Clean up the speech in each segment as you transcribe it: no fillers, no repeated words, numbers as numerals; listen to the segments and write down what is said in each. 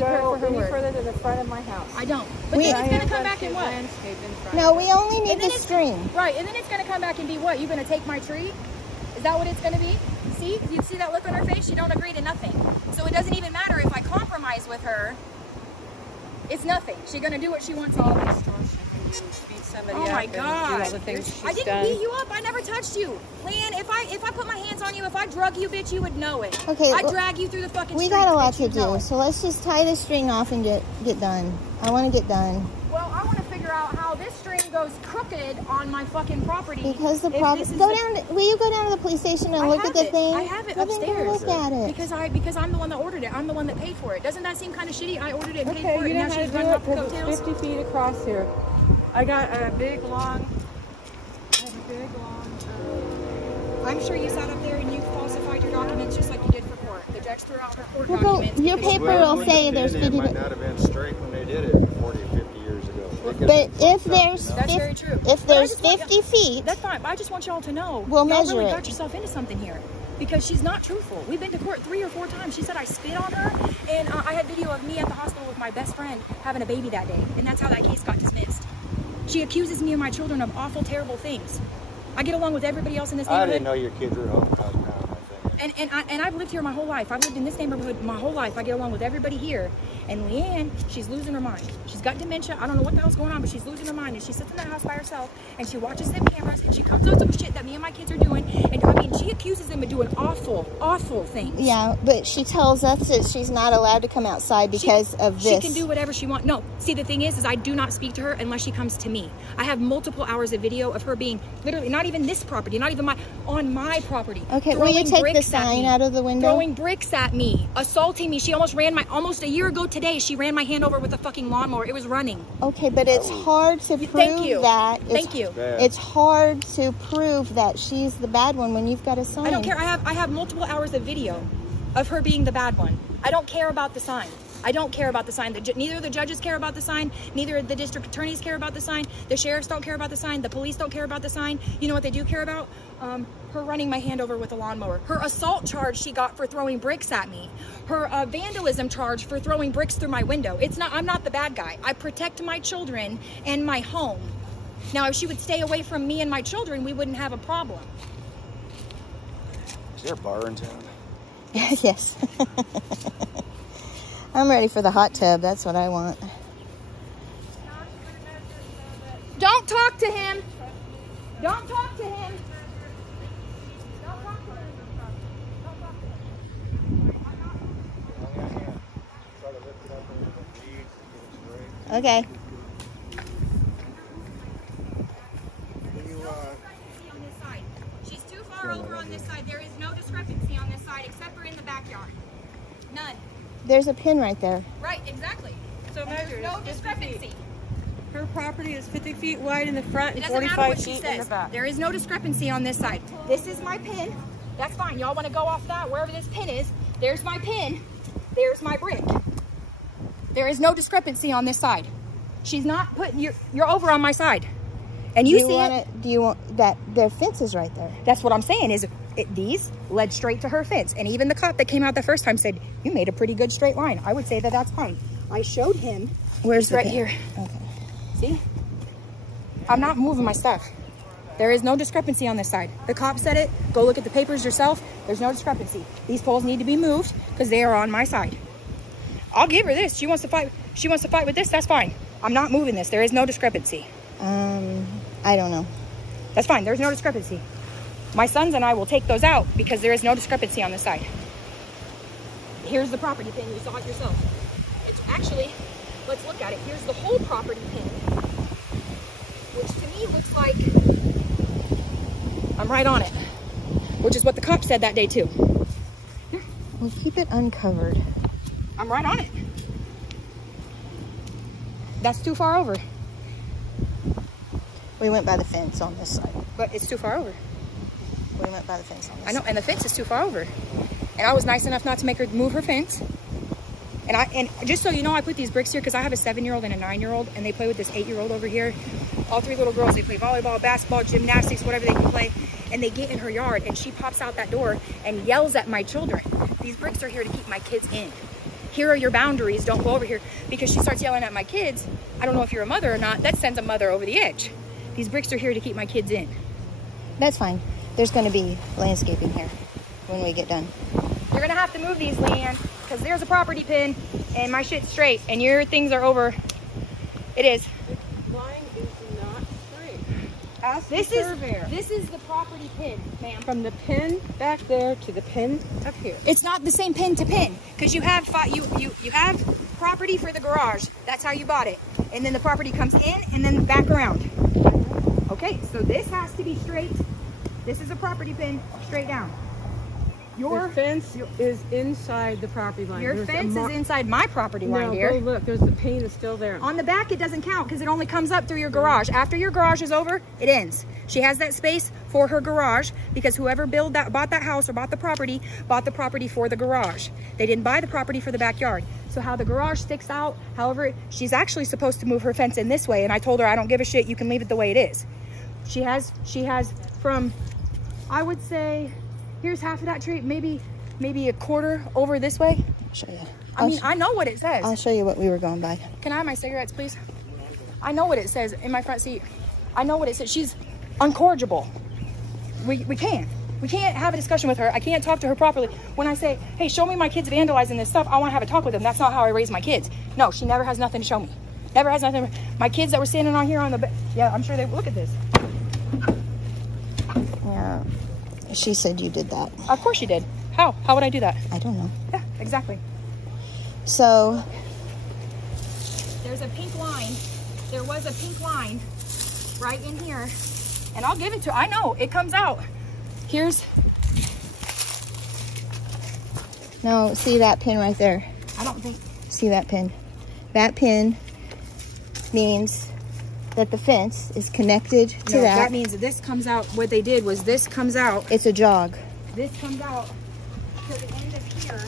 take her for her word. Further to the front of my house. I don't. But then it's gonna come back and what? No, we only need the string. Right, and then it's gonna come back and be what? You gonna take my tree? Is that what it's gonna be? See? You see that look on her face? She don't agree to nothing. So it doesn't even matter if I compromise with her. It's nothing. She's gonna do what she wants all this. Oh my God! I didn't beat you up. I never touched you, Lan. If I put my hands on you, if I drug you, bitch, you would know it. Okay. I drag you through the fucking. We got a lot to do, so let's just tie the string off and get done. I want to get done. Well, I want to figure out how this string goes crooked on my fucking property. Because the problem. Will you go down to the police station and look at the thing? I have it upstairs. Look at it. Because I'm the one that ordered it. I'm the one that paid for it. Doesn't that seem kind of shitty? I ordered it and paid for it, you and now she's running off the coattails. 50 feet across here. I got a big long. I'm sure you sat up there and you falsified your documents just like you did for court. The judge threw out her court documents. Your paper will say there's 50 feet. It might not have been straight when they did it 40 or 50 years ago. But if there's that's very true. If there's 50 feet, that's fine. I just want y'all to know. We'll measure really it. Got yourself into something here because she's not truthful. We've been to court 3 or 4 times. She said I spit on her, and I had video of me at the hospital with my best friend having a baby that day, and that's how that case got dismissed. She accuses me and my children of awful, terrible things. I get along with everybody else in this neighborhood. I didn't know your kids were home. And I've lived here my whole life. I've lived in this neighborhood my whole life. I get along with everybody here. And Leanne, she's losing her mind. She's got dementia. I don't know what the hell's going on, but she's losing her mind. And she sits in that house by herself, and she watches them cameras, and she comes out some shit that me and my kids are doing. And I mean, she accuses them of doing awful, awful things. Yeah, but she tells us that she's not allowed to come outside because of this. She can do whatever she wants. No, see, the thing is I do not speak to her unless she comes to me. I have multiple hours of video of her being literally, not even this property, not even on my property. Okay, will you take the sign out of the window? Throwing bricks at me, assaulting me. She almost a year ago today, she ran my hand over with a fucking lawnmower. It was running. Okay, but it's hard to prove that. Thank you. It's hard to prove that she's the bad one when you've got a sign. I don't care. I have multiple hours of video of her being the bad one. I don't care about the sign. I don't care about the sign. Neither the judges care about the sign. Neither the district attorneys care about the sign. The sheriffs don't care about the sign. The police don't care about the sign. You know what they do care about? Her running my hand over with a lawnmower. Her assault charge she got for throwing bricks at me. Her vandalism charge for throwing bricks through my window. I'm not the bad guy. I protect my children and my home. Now, if she would stay away from me and my children, we wouldn't have a problem. Is there a bar in town? Yes. I'm ready for the hot tub. That's what I want. Don't talk to him. Don't talk to him. Don't talk to him. Don't talk to him. Okay. She's too far over on this side. There is no discrepancy on this side except for in the backyard. None. There's a pin right there. Right, exactly. So measure no discrepancy. Her property is 50 feet wide in the front and 45 feet in the back. There is no discrepancy on this side. This is my pin. That's fine. Y'all want to go off that, wherever this pin is. There's my pin. There's my brick. There is no discrepancy on this side. She's not putting, you're over on my side. And you see it. Do you want that? Their fence is right there. That's what I'm saying is these led straight to her fence. And even the cop that came out the first time said, you made a pretty good straight line. I would say that that's fine. I showed him. Where's the right pin? here? Okay. See? I'm not moving my stuff. There is no discrepancy on this side. The cop said it. Go look at the papers yourself. There's no discrepancy. These poles need to be moved because they are on my side. I'll give her this. She wants to fight. She wants to fight with this. That's fine. I'm not moving this. There is no discrepancy. I don't know. That's fine. There's no discrepancy. My sons and I will take those out because there is no discrepancy on this side. Here's the property pin. You saw it yourself. It's actually, let's look at it. Here's the whole property pin, which to me looks like I'm right on it, which is what the cop said that day too. Here. We'll keep it uncovered. I'm right on it. That's too far over. We went by the fence on this side. But it's too far over. We went by the fence on this side. I know, and the fence is too far over. And I was nice enough not to make her move her fence. And just so you know, I put these bricks here because I have a 7-year-old and a 9-year-old, and they play with this 8-year-old over here. All 3 little girls, they play volleyball, basketball, gymnastics, whatever they can play. And they get in her yard, and she pops out that door and yells at my children. These bricks are here to keep my kids in. here are your boundaries, don't go over here, because she starts yelling at my kids. I don't know if you're a mother or not. That sends a mother over the edge. These bricks are here to keep my kids in. That's fine. There's going to be landscaping here when we get done. You're going to have to move these, Leanne, because there's a property pin and my shit's straight and your things are over. It is. The line is not straight. Ask the surveyor. This is the property pin, ma'am. From the pin back there to the pin up here. It's not the same pin to pin, because you have you have property for the garage. That's how you bought it. And then the property comes in and then back around. Okay, so this has to be straight. This is a property pin straight down. Your fence is inside the property line. Your fence is inside my property line, dear. No, go look. There's the paint is still there. On the back, it doesn't count because it only comes up through your garage. After your garage is over, it ends. She has that space for her garage because whoever bought that house or bought the property for the garage. They didn't buy the property for the backyard. So how the garage sticks out, however, she's actually supposed to move her fence in this way, and I told her I don't give a shit. You can leave it the way it is. She has from, I would say, here's half of that tree, maybe a quarter over this way. I'll show you. I know what it says. I'll show you what we were going by. Can I have my cigarettes, please? I know what it says in my front seat. I know what it says. She's uncorrigible. We can't have a discussion with her. I can't talk to her properly. When I say, hey, show me my kids vandalizing this stuff, I want to have a talk with them. That's not how I raise my kids. No, she never has nothing to show me. Never has nothing. My kids that were standing on here on the bed. Yeah, I'm sure they look at this. Yeah. She said you did that. Of course she did. How? How would I do that? I don't know. Yeah, exactly. So there's a pink line. There was a pink line right in here. And I'll give it to her. I know. It comes out. Here's... No, see that pin right there? I don't think... See that pin? That pin means that the fence is connected to that. That means that this comes out. What they did was this comes out. It's a jog. This comes out to the end of here,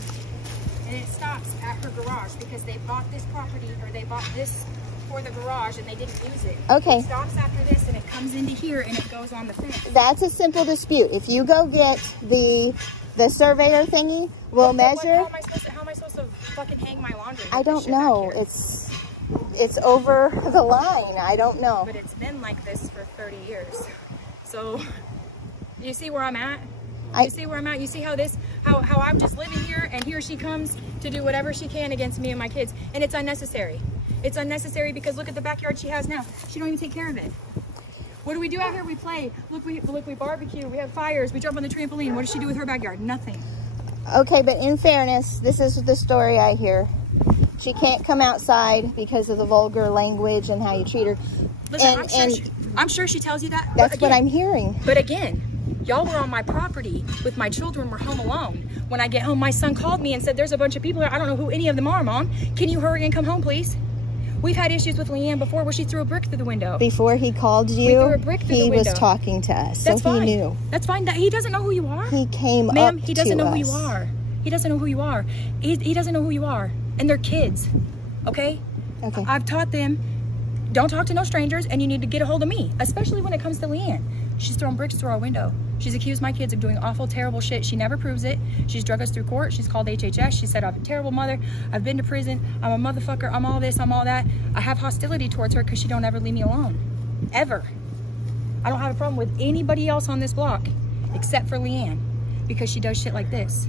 and it stops at her garage because they bought this property, or they bought this for the garage, and they didn't use it. Okay. It stops after this, and it comes into here, and it goes on the fence. That's a simple dispute. If you go get the surveyor thingy, we'll measure. How am I supposed to fucking hang my laundry? I don't know. It's over the line. I don't know. But it's been like this for 30 years. So, you see where I'm at? You see where I'm at? You see how I'm just living here, and here she comes to do whatever she can against me and my kids. And it's unnecessary. It's unnecessary because look at the backyard she has now. She don't even take care of it. What do we do out here? We play. Look, we barbecue. We have fires. We jump on the trampoline. What does she do with her backyard? Nothing. Okay, but in fairness, this is the story I hear. She can't come outside because of the vulgar language and how you treat her. Listen, I'm sure she tells you that. That's what I'm hearing. But again, y'all were on my property with my children. We're home alone. When I get home, my son called me and said, there's a bunch of people here. I don't know who any of them are, Mom. Can you hurry and come home, please? We've had issues with Leanne before where she threw a brick through the window. Before he called you, we threw a brick through the window. Was talking to us, That's so fine. He knew. That's fine. He doesn't know who you are. He came Ma'am, up he doesn't to know us. who you are. He doesn't know who you are. He doesn't know who you are. And they're kids, okay? Okay. I've taught them, don't talk to no strangers, and you need to get a hold of me, especially when it comes to Leanne. She's thrown bricks through our window. She's accused my kids of doing awful, terrible shit. She never proves it. She's drug us through court. She's called HHS. She said, I'm a terrible mother. I've been to prison. I'm a motherfucker. I'm all this. I'm all that. I have hostility towards her because she don't ever leave me alone. Ever. I don't have a problem with anybody else on this block except for Leanne because she does shit like this.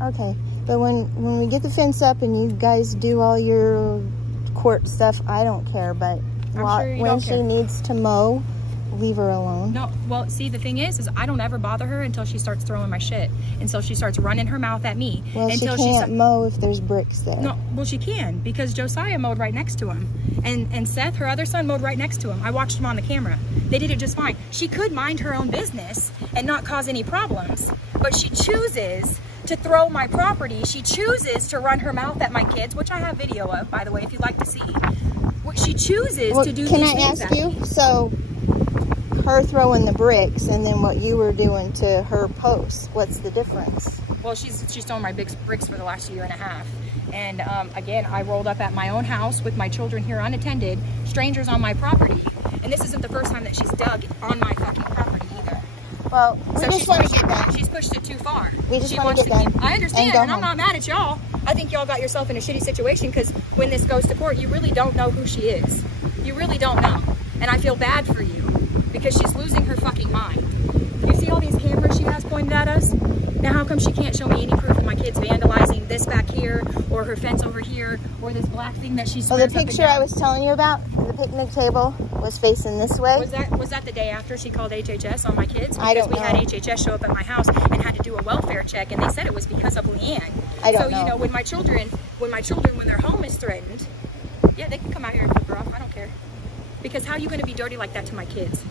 Okay, but when we get the fence up and you guys do all your court stuff, I don't care, but when she needs to mow, leave her alone. No, well, see, the thing is I don't ever bother her until she starts throwing my shit, until she starts running her mouth at me. Well, she can't mow if there's bricks there. No, well, she can, because Josiah mowed right next to him, and Seth, her other son, mowed right next to him. I watched him on the camera. They did it just fine. She could mind her own business and not cause any problems, but she chooses to throw my property. She chooses to run her mouth at my kids, which I have video of, by the way, if you'd like to see. She chooses to do these things. Can I ask you? So, her throwing the bricks and then what you were doing to her posts, what's the difference? Well, she's thrown my big bricks for the last year and a half. And again, I rolled up at my own house with my children here unattended, strangers on my property. And this isn't the first time that she's dug on my fucking property either. Well, we just want to get done. She's pushed it too far. We just want to get done. I understand, and I'm not mad at y'all. I think y'all got yourself in a shitty situation because when this goes to court, you really don't know who she is. You really don't know. And I feel bad for you because she's losing her fucking mind. You see all these cameras she has pointed at us? Now how come she can't show me any proof of my kids vandalizing this back here or her fence over here or this black thing that she swears Well, the picture I was telling you about, the picnic table was facing this way. Was that the day after she called HHS on my kids? I don't know. Because we had HHS show up at my house and had to do a welfare check, and they said it was because of Leanne. I don't know. So, you know, when their home is threatened, yeah, they can come out here and flip her off. I don't care. Because how are you going to be dirty like that to my kids?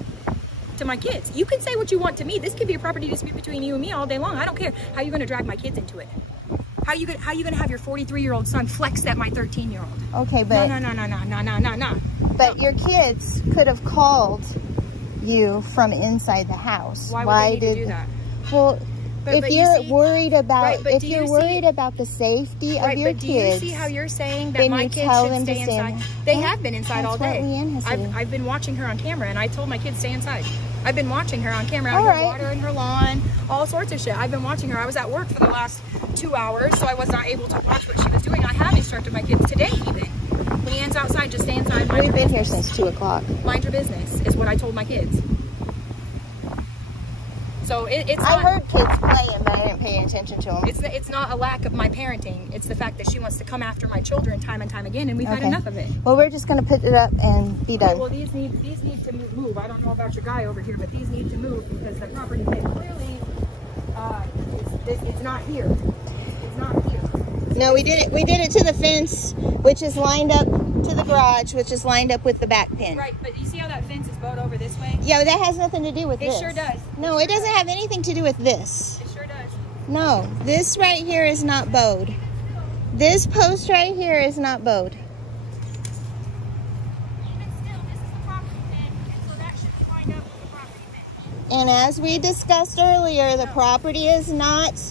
To my kids. You can say what you want to me. This could be a property dispute between you and me all day long. I don't care. How are you going to drag my kids into it? How are you going to have your 43-year-old son flex at my 13-year-old? Okay, but No. But your kids could have called you from inside the house. Why would they need to do that? Well, if you're worried about about the safety of your kids, do you see how you're saying that my kids should stay inside? They have been inside all day. I've been watching her on camera, and I told my kids stay inside. I've been watching her on camera. I have water in her lawn, all sorts of shit. I've been watching her. I was at work for the last 2 hours, so I was not able to watch what she was doing. I have instructed my kids today even. Leanne's outside, just stay inside. We've been here since 2 o'clock. Mind your business is what I told my kids. So it's I heard kids playing, but I didn't pay attention to them. It's not a lack of my parenting. It's the fact that she wants to come after my children time and time again, and we've had enough of it. Well, we're just going to put it up and be done. Okay, well, these need to move. I don't know about your guy over here, but these need to move because the property clearly it's not here. It's not here. No, we did it to the fence, which is lined up to the garage, which is lined up with the back pin. Right, but you see how that fence is bowed over this way? Yeah, that has nothing to do with this. It sure does. No, it doesn't have anything to do with this. It sure does. No, this right here is not bowed. This post right here is not bowed. Even still, this is the property pin, and so that should be lined up with the property pin. And as we discussed earlier, the property is not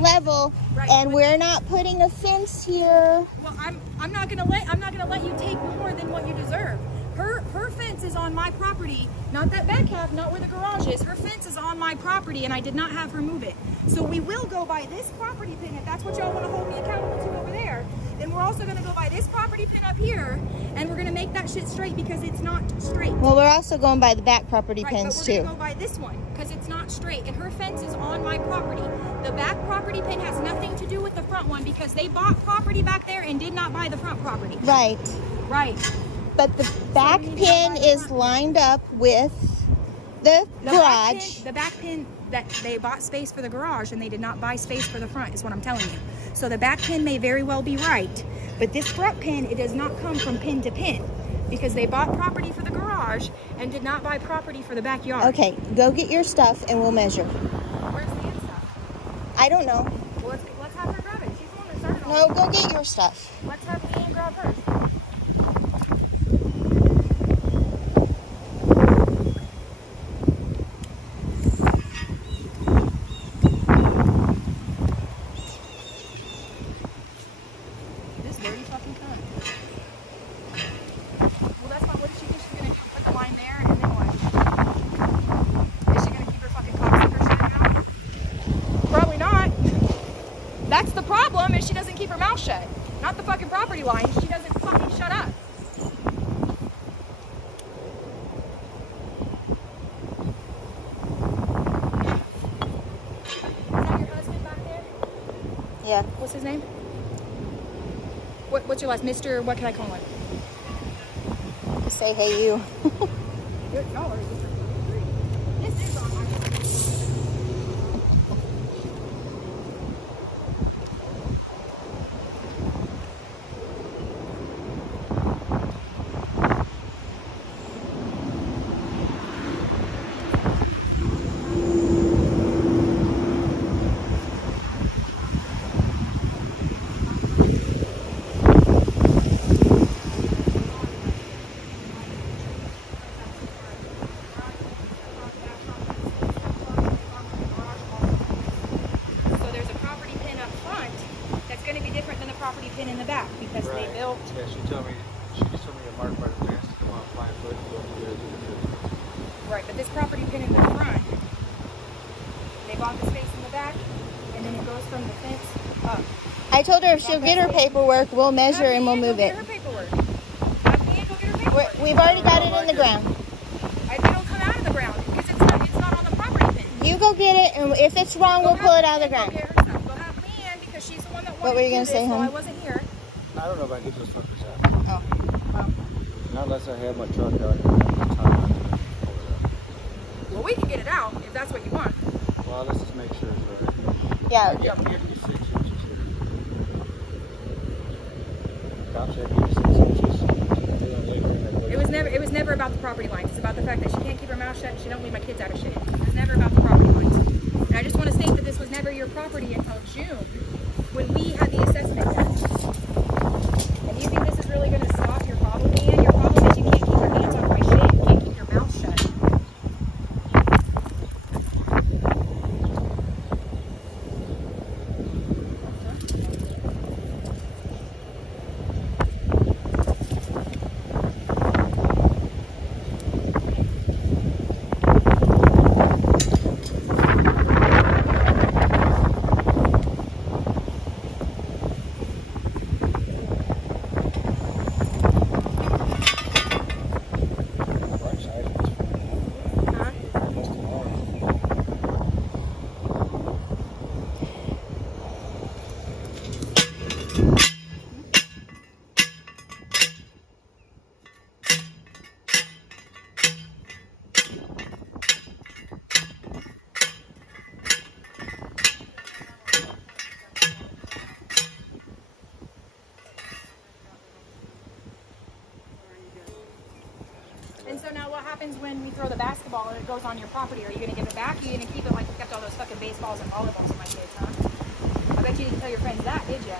level, and we're not putting a fence here. Well, I'm not gonna let you take more than what you deserve. Her fence is on my property, not that back half, not where the garage is. Her fence is on my property, and I did not have her move it. So we will go by this property pin if that's what y'all want to hold me accountable to over there. Then we're also gonna go by this property pin up here, and we're gonna make that shit straight because it's not straight. Well, we're also going by the back property pins too. We're gonna go by this one because it's not straight, and her fence is on my property. The back property pin has nothing to do with the front one because they bought property back there and did not buy the front property. Right. But the back pin is lined up with the garage. The back pin that they bought space for the garage and they did not buy space for the front is what I'm telling you. So the back pin may very well be right, but this front pin, it does not come from pin to pin because they bought property for the garage and did not buy property for the backyard. Okay, go get your stuff and we'll measure. Where's Leanne's stuff? I don't know. Well, let's have her grab it. She's the one that started all No, this. go get your stuff. Let's have Leanne grab hers. Shut. Not the fucking property line. She doesn't fucking shut up. Is that your husband back there? Yeah. What's his name? What's your last? Mr. What can I call him? Say hey you. Y'all are this is on my pin in the back because they built. Yeah, she just told me to mark by the fence to come on 5 foot and go through there. Right, but this property pin in the front, they bought the space in the back, and then it goes from the fence up. I I told her if she'll get her paperwork, we'll measure and we'll move it. Have me go get her paperwork. We've already got it in the ground. It'll come out of the ground because it's not on the property pin. You go get it, and if it's wrong, we'll pull it out of the ground. Go have Leanne because she's the one that wanted What were you to gonna do say, this while hon? I wasn't here. I don't know if I can get those fuckers out. Oh. Well, Not unless I have my truck out here and I have time to pull it well, we can get it out if that's what you want. out. Well, let's just make sure it's right. Yeah. I got 56 inches here. Cops have 56 inches. It was never about the property lines. It's about the fact that she can't keep her mouth shut and she don't leave my kids out of shit. It was never about the property lines. And I just want to state that this was never your property until June when we had the assessment done. And you think this is really going to stop your problem, Leanne? Your problem is you can't keep your hands off my shit. You can't keep your mouth shut. And so now what happens when we throw the basketball and it goes on your property? Are you going to give it back? Or are you going to keep it like you kept all those fucking baseballs and volleyballs in my kids, huh? I bet you didn't tell your friends that, did you?